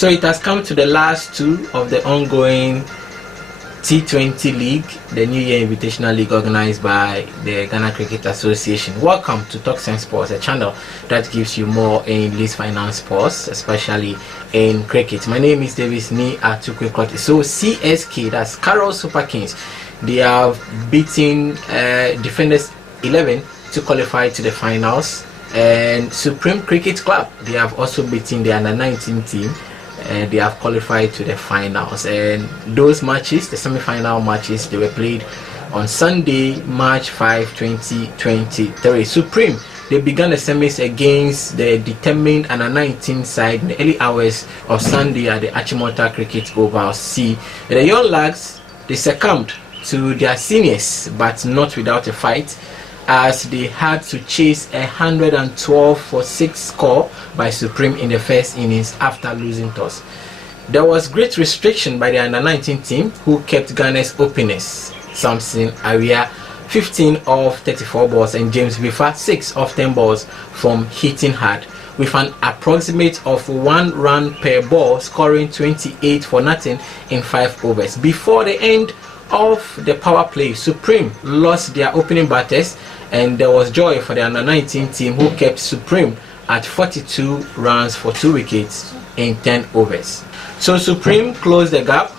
So it has come to the last two of the ongoing T20 League, the New Year Invitational League organized by the Ghana Cricket Association. Welcome to Talk Sense Sports, a channel that gives you more in least finance sports, especially in cricket. My name is Davis Ni Atukwe. So CSK, that's Carel Super Kings, they have beaten Defenders 11 to qualify to the finals, and Supreme Cricket Club, they have also beaten the under-19 team. They have qualified to the finals, and those matches, the semi-final matches, they were played on Sunday, March 5, 2023. Supreme, they began the semis against the determined under-19 side in the early hours of Sunday at the Achimota Cricket Oval C. The young lads, they succumbed to their seniors, but not without a fight, as they had to chase a 112 for 6 score by Supreme in the first innings after losing toss. There was great restriction by the under-19 team, who kept Ghana's openers Samson Aria 15 of 34 balls and James Vifa 6 of 10 balls from hitting hard, with an approximate of 1 run per ball, scoring 28 for nothing in 5 overs. Before the end of the power play, Supreme lost their opening batters, and there was joy for the under-19 team, who kept Supreme at 42 runs for 2 wickets in 10 overs. So Supreme closed the gap,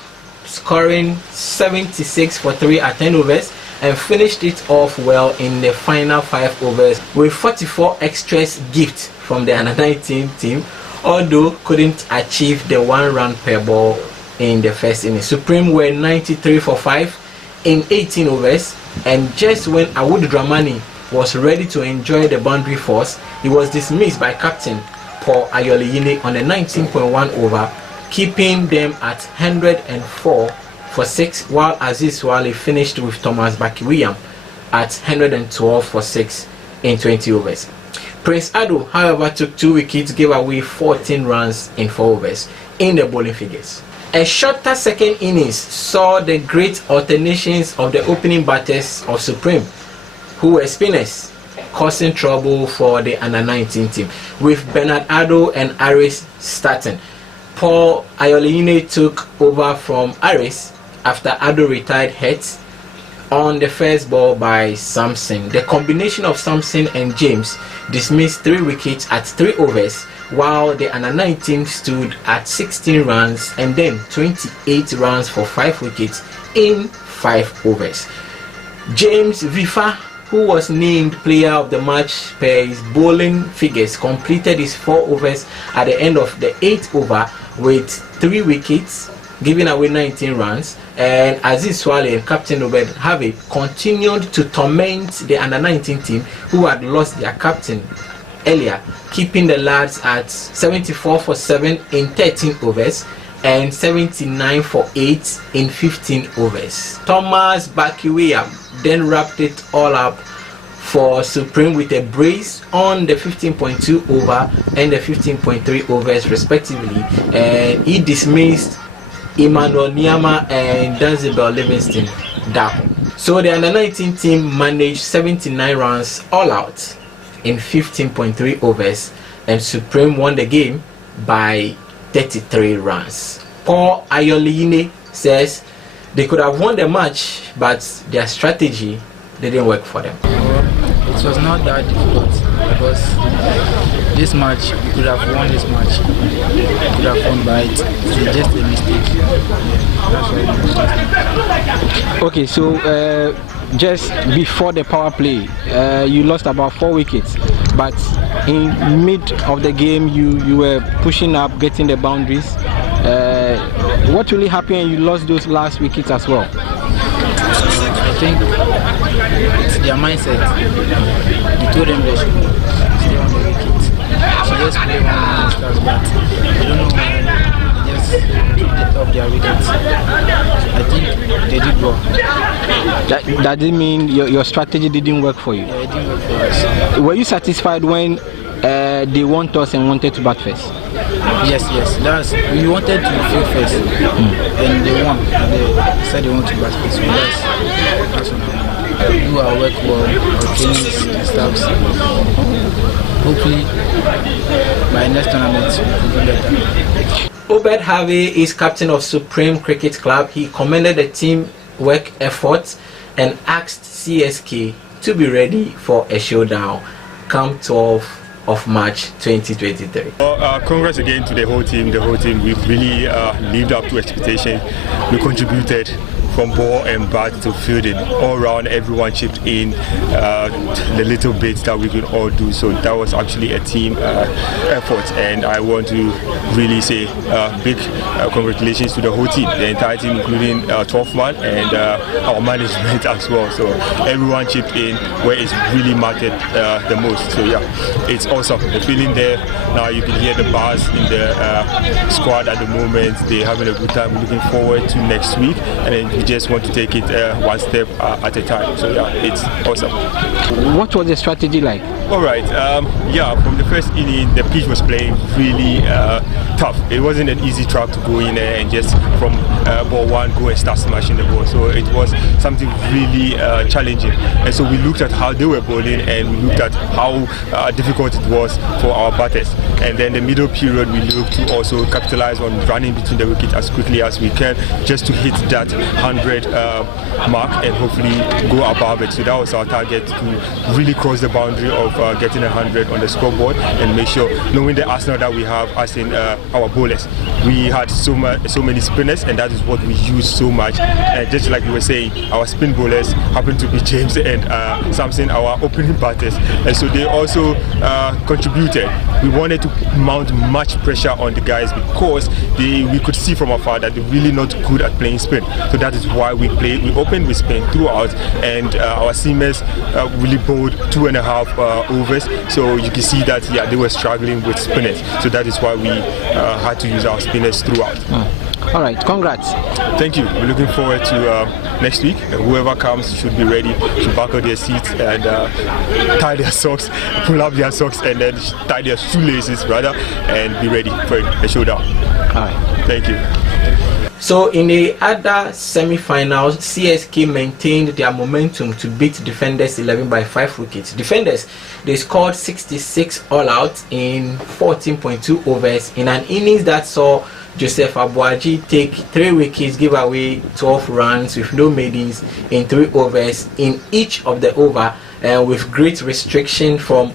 scoring 76 for 3 at 10 overs, and finished it off well in the final 5 overs with 44 extras gift from the under-19 team, although couldn't achieve the 1 run per ball in the first inning. Supreme were 93 for 5 in 18 overs, and just when Awud Dramani was ready to enjoy the boundary force, he was dismissed by captain Paul Ayoliyine on the 19.1 over, keeping them at 104 for 6, while Aziz Wale finished with Thomas Baki-William at 112 for 6 in 20 overs. Prince Ado, however, took 2 wickets, gave away 14 runs in 4 overs in the bowling figures. A shorter second innings saw the great alternations of the opening batters of Supreme, who were spinners, causing trouble for the under-19 team, with Bernard Ado and Aris starting. Paul Ayoliyine took over from Aris after Ado retired hurt on the first ball by Samson. The combination of Samson and James dismissed 3 wickets at 3 overs, while the under-19 stood at 16 runs and then 28 runs for 5 wickets in 5 overs. James Vifa, who was named player of the match per his bowling figures, completed his 4 overs at the end of the 8th over with 3 wickets, giving away 19 runs, and Aziz Swale and Captain Obed Harvey continued to torment the under-19 team, who had lost their captain earlier, keeping the lads at 74 for 7 in 13 overs and 79 for 8 in 15 overs. Thomas Baki-William then wrapped it all up for Supreme with a brace on the 15.2 over and the 15.3 overs respectively, and he dismissed Emmanuel Niama and Danzibel Livingston down. So the under-19 team managed 79 runs all out in 15.3 overs, and Supreme won the game by 33 runs. Paul Ayoliyine says they could have won the match, but their strategy didn't work for them. It was not that difficult, because this match, we could have won this match. We could have won by it. It was just a mistake. That's why. Okay, so just before the power play, you lost about 4 wickets, but in mid of the game you were pushing up, getting the boundaries. What really happened and you lost those last wickets as well? I think it's their mindset. We told them they should stay on the wicket. She just play one stars, but I don't know why they just get off their wickets. I think they did well. That didn't mean your strategy didn't work for you? Yeah, it didn't work for us. Were you satisfied when they won toss and wanted to bat first? Yes. We wanted to field first, and they won. They said they want to bat first. So that's what we do our work well, our trainings and staffs. Hopefully, by next tournament, we will do better. Obed Harvey is captain of Supreme Cricket Club. He commended the team work efforts and asked CSK to be ready for a showdown come 12th of March 2023. Well, congrats again to the whole team. We've really lived up to expectations. We contributed from ball and bat to fielding. All round, everyone chipped in the little bits that we could all do. So that was actually a team effort, and I want to really say big congratulations to the whole team, the entire team, including 12th man and our management as well. So everyone chipped in where it's really mattered the most. So yeah, it's awesome. The feeling there. Now you can hear the buzz in the squad at the moment. They're having a good time. We're looking forward to next week, and then we just want to take it one step at a time. So yeah, it's awesome. What was the strategy like? All right. Yeah, from the first inning, the pitch was playing really tough. It wasn't an easy track to go in and just from ball one go and start smashing the ball. So it was something really challenging. And so we looked at how they were bowling, and we looked at how difficult it was for our batters. And then the middle period, we looked to also capitalize on running between the wickets as quickly as we can, just to hit that 100 mark and hopefully go above it. So that was our target, to really cross the boundary of getting 100 on the scoreboard and make sure, knowing the arsenal that we have as in our bowlers. We had so many spinners, and that is what we use so much. And just like you were saying, our spin bowlers happen to be James and Samson, our opening batters, and so they also contributed. We wanted to mount much pressure on the guys because we could see from afar that they're really not good at playing spin. So that is why we opened with spin throughout, and our seamers really bowled 2.5 overs. So you can see that they were struggling with spinners. So that is why we had to use our spinners throughout. All right, congrats. Thank you. We're looking forward to next week. Whoever comes should be ready to buckle their seats and tie their socks, pull up their socks, and then tie their shoelaces rather, and be ready for a showdown. All right. Thank you. So in the other semi-finals, CSK maintained their momentum to beat Defenders 11 by 5 wickets. Defenders, they scored 66 all out in 14.2 overs in an innings that saw Joseph Abuaji take 3 wickets, give away 12 runs with no maidens in 3 overs in each of the over, with great restriction from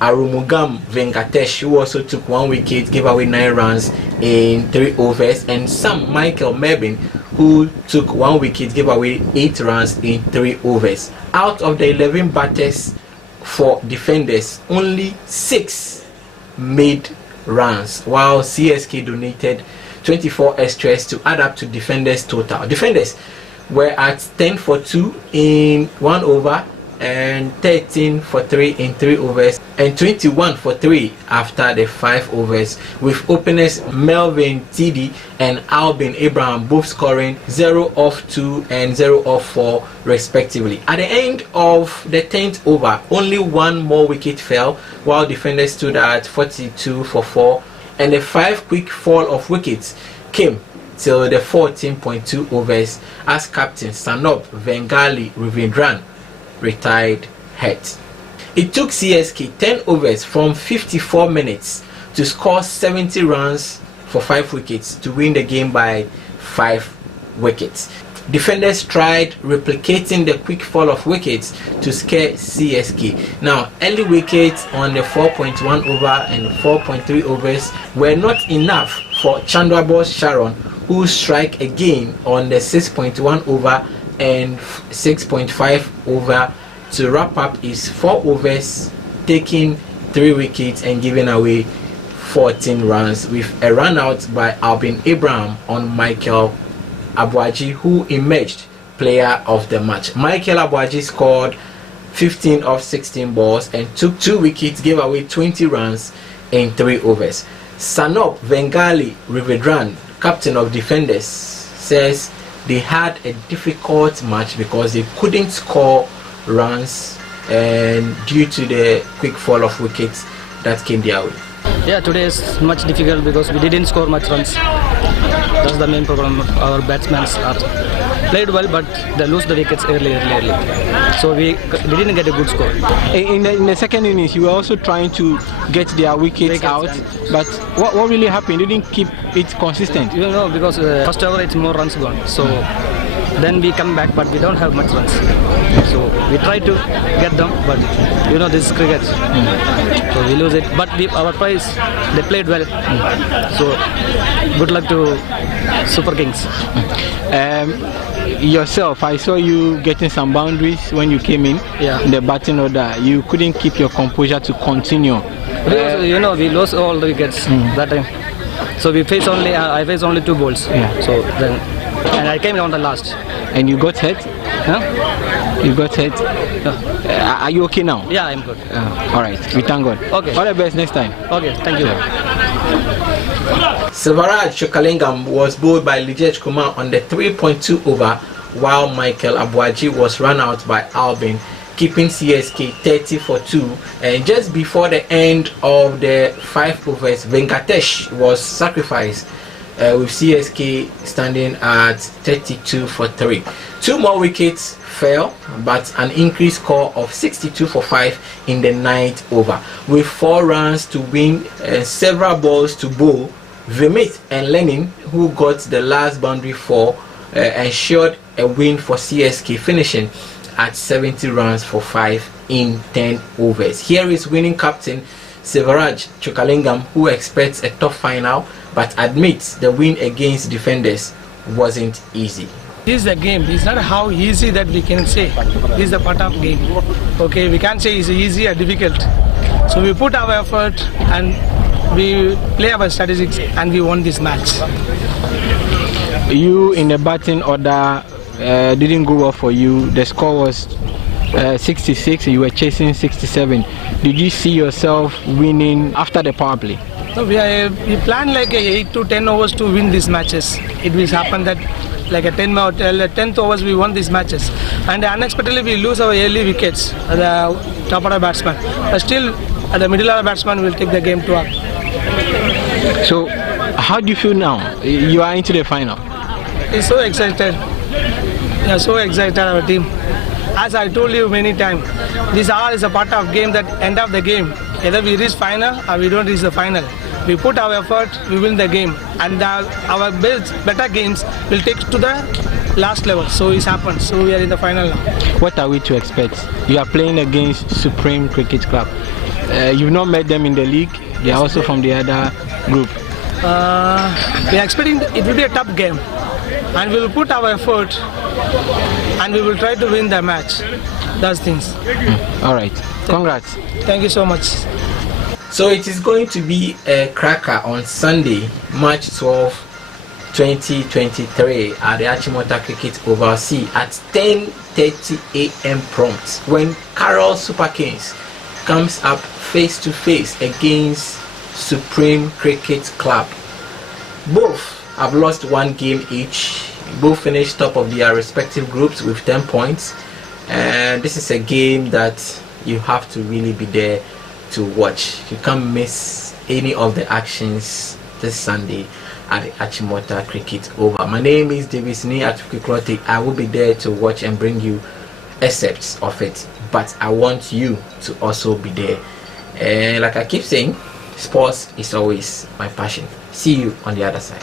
Arumugam Venkatesh, who also took 1 wicket, gave away 9 runs in 3 overs, and Sam Michael Mebin, who took 1 wicket, gave away 8 runs in 3 overs. Out of the 11 batters for Defenders, only 6 made runs, while CSK donated 24 extras to add up to Defenders total. Defenders were at 10 for 2 in 1 over, and 13 for 3 in 3 overs, and 21 for 3 after the 5 overs, with openers Melvin Tidi and Albin Abraham both scoring 0 off 2 and 0 off 4 respectively. At the end of the 10th over, only 1 more wicket fell, while Defenders stood at 42 for 4, and the 5 quick fall of wickets came till the 14.2 overs as captain Sanop Vengali Ravindran retired hurt. It took CSK 10 overs from 54 minutes to score 70 runs for 5 wickets to win the game by 5 wickets. Defenders tried replicating the quick fall of wickets to scare CSK. Now, early wickets on the 4.1 over and 4.3 overs were not enough for Chandrabose Sharon, who strike again on the 6.1 over and 6.5 over to wrap up his 4 overs, taking 3 wickets and giving away 14 runs, with a run out by Albin Abraham on Michael Abuaji, who emerged player of the match. Michael Abuaji scored 15 off 16 balls and took 2 wickets, gave away 20 runs in 3 overs. Sanop Vengali Ravindran, captain of Defenders, says they had a difficult match because they couldn't score runs and due to the quick fall of wickets that came their way. Yeah, today is much difficult because we didn't score much runs. That's the main problem our batsmen are. played well, but they lose the wickets early. So we didn't get a good score. In the second innings, you were also trying to get their wickets out, but what really happened? You didn't keep it consistent. You know, because first over it's more runs gone. So then we come back, but we don't have much runs. So we try to get them, but you know this is cricket. So we lose it. But our prize, they played well. So good luck to Super Kings. Yourself, I saw you getting some boundaries when you came in the batting order. You couldn't keep your composure to continue. Because, you know, we lost all the wickets that time. So we faced only, I faced only 2 balls. So then, and I came on the last. And you got hurt? Huh? You got hurt? Are you okay now? Yeah, I'm good. All right, we thank God. Okay. All the best next time. Okay, thank you. Silveraj Chokalingam was bowled by Lijet Kumar on the 3.2 over, while Michael Abuaji was run out by Albin, keeping CSK 30 for 2. And just before the end of the 5 overs, Venkatesh was sacrificed, with CSK standing at 32 for 3. 2 more wickets fell, but an increased score of 62 for 5 in the 9th over. With 4 runs to win and several balls to bowl, Vimit and Lenin, who got the last boundary 4, ensured a win for CSK, finishing at 70 runs for 5 in 10 overs. Here is winning captain Silveraj Chokalingam, who expects a tough final but admits the win against defenders wasn't easy. This is the game. It's not how easy that we can say. This is the part of game. Okay, we can't say it's easy or difficult. So we put our effort and we play our strategies and we won this match. You in the batting order didn't go well for you. The score was 66 and you were chasing 67. Did you see yourself winning after the power play? So we plan like 8 to 10 overs to win these matches. It will happen that like a 10th overs we won these matches, and unexpectedly we lose our early wickets at the top order batsman. But still, at the middle order batsman will take the game to up. So, how do you feel now? You are into the final. It's so excited. We are so excited, our team. As I told you many times, this all is a part of game that end of the game. Either we reach final or we don't reach the final. We put our effort, we win the game, and our better games will take to the last level. So it happened. So we are in the final now. What are we to expect? You are playing against Supreme Cricket Club. You've not met them in the league. They are also from the other group. We are expecting it will be a tough game, and we will put our effort, and we will try to win the match. Those things. All right. Congrats. Thank you so much. So it is going to be a cracker on Sunday, March 12, 2023 at the Achimota Cricket Oval C at 10:30 a.m. prompt, when Carel Super Kings comes up face to face against Supreme Cricket Club. Both have lost 1 game each. Both finished top of their respective groups with 10 points. And this is a game that you have to really be there to watch. You can't miss any of the actions this Sunday at the Achimota Cricket Oval. My name is Davis Ni Atukiklote. I will be there to watch and bring you excerpts of it, but I want you to also be there. And like I keep saying, sports is always my passion. See you on the other side.